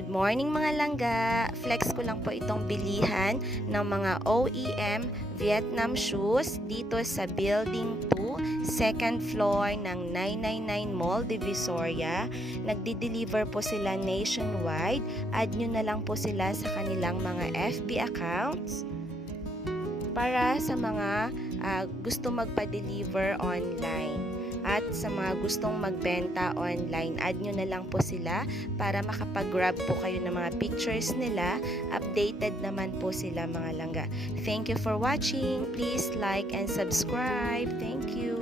Good morning mga langga! Flex ko lang po itong bilihan ng mga OEM Vietnam shoes dito sa Building 2, second floor ng 999 Mall Divisoria. Nagdi-deliver po sila nationwide. Add nyo na lang po sila sa kanilang mga FB accounts para sa mga gusto magpa-deliver online. At sa mga gustong magbenta online, add nyo na lang po sila para makapag-grab po kayo ng mga pictures nila. Updated naman po sila mga langga. Thank you for watching. Please like and subscribe. Thank you.